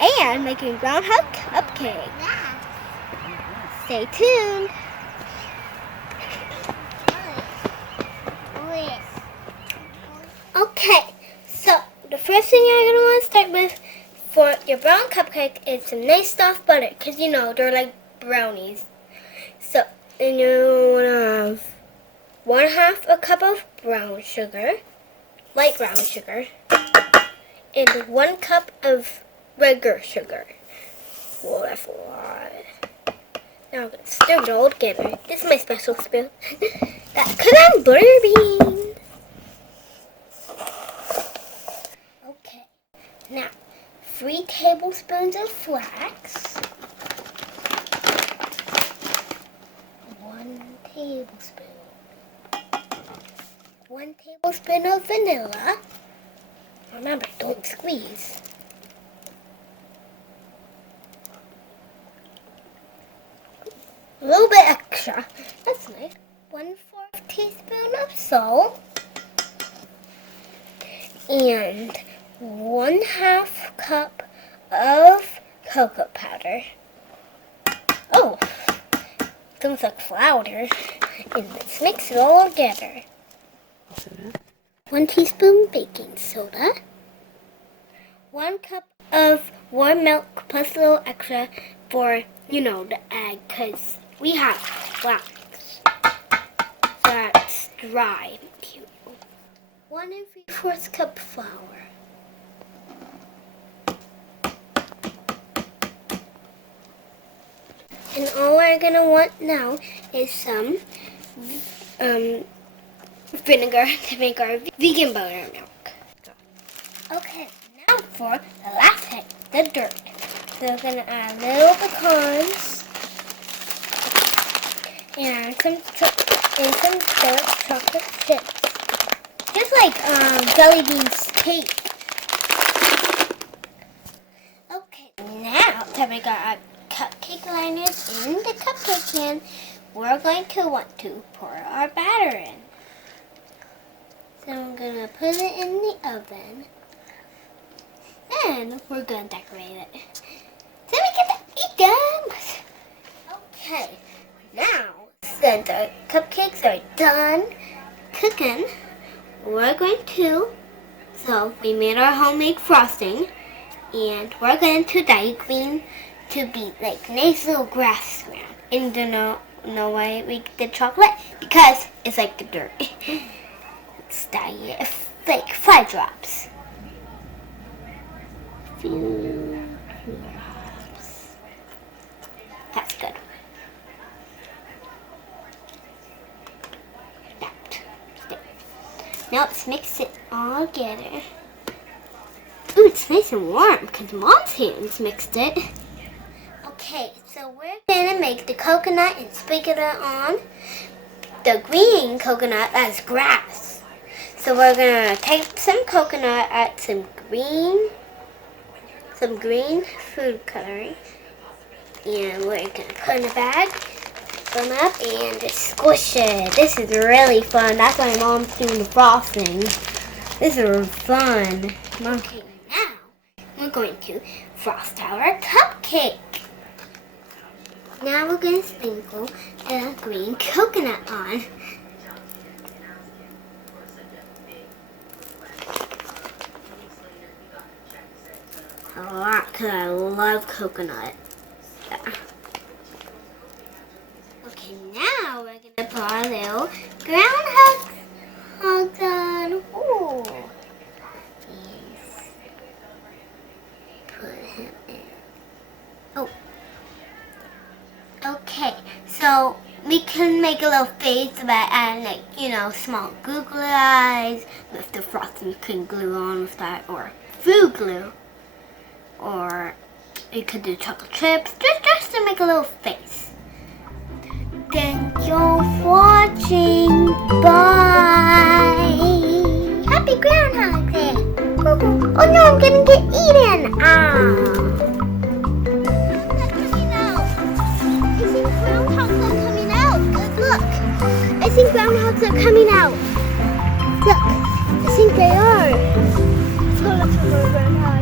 and making Groundhog Cupcakes. Stay tuned. Okay, so the first thing you're going to want to start with for your brown cupcake is some nice soft butter, because you know they're like brownies. So then you want to have 1/2 a cup of brown sugar, light brown sugar, and 1 cup of regular sugar. Whoa, that's a lot. Now I'm going to stir it all together. This is my special spoon. That's because I'm ButterBeanz. Okay, now 3 tablespoons of flax, 1 tablespoon, 1 tablespoon of vanilla. Remember, don't squeeze. A little bit extra. That's nice. 1/4 teaspoon of salt. And 1/2 cup of cocoa powder. Oh, it's almost like flour. And let's mix it all together. 1 teaspoon baking soda. 1 cup of warm milk plus a little extra for, you know, the egg, because we have flax. So that's dry. 1 3/4 cup flour. And all we're gonna want now is some vinegar to make our vegan buttermilk. Okay, now for the last thing, the dirt. So we're gonna add little pecans and some dark chocolate chips. Just like ButterBeanz cake. Okay, now to make our cupcake liners in the cupcake pan, we're going to want to pour our batter in. So I'm going to put it in the oven. And we're going to decorate it. So we get to eat them. Okay, now since our cupcakes are done cooking, we're going to, so we made our homemade frosting, and we're going to dye green to be like nice little grass around. And do know why we did chocolate? Because it's like the dirt. Let's dye it like 5 drops. Few drops. That's good. Now let's mix it all together. Ooh, it's nice and warm because Mom's hands mixed it. Okay, so we're gonna make the coconut and sprinkle it on the green coconut as grass. So we're gonna take some coconut, add some green food coloring, and we're gonna put in a bag. Them up and just squish it. This is really fun. That's why Mom's doing the frosting. This is fun. Okay, now we're going to frost our cupcake. Now we're going to sprinkle the green coconut on. A lot, because I love coconut. Yeah. Okay, now we're going to put our little groundhog on. Ooh. Yes. Put him in. Oh. Okay, so we can make a little face by adding, like, you know, small googly eyes with the frosting you can glue on with that, or food glue. Or you could do chocolate chips, just to make a little face. Thank you for watching. Bye. Happy Groundhog Day. Oh no, I'm gonna get eaten. I think groundhogs are coming out. Look, I think they are. Let's go look for more groundhogs.